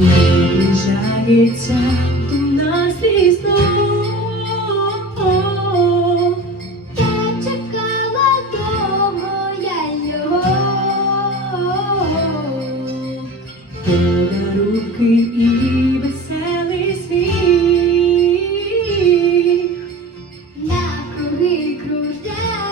наближається до нас різно. Я чекала дома, я його. Подарунки і веселий сміх. Навкруги кружляє.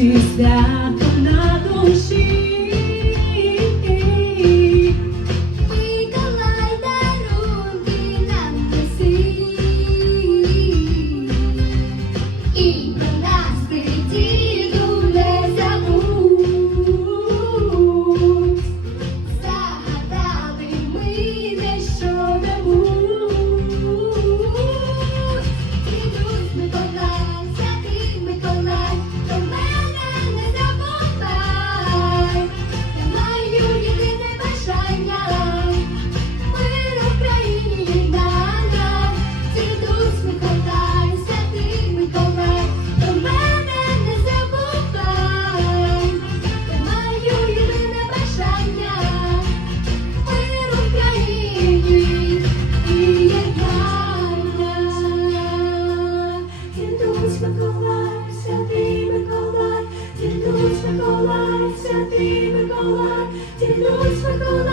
Всі свято на душі. Thank you.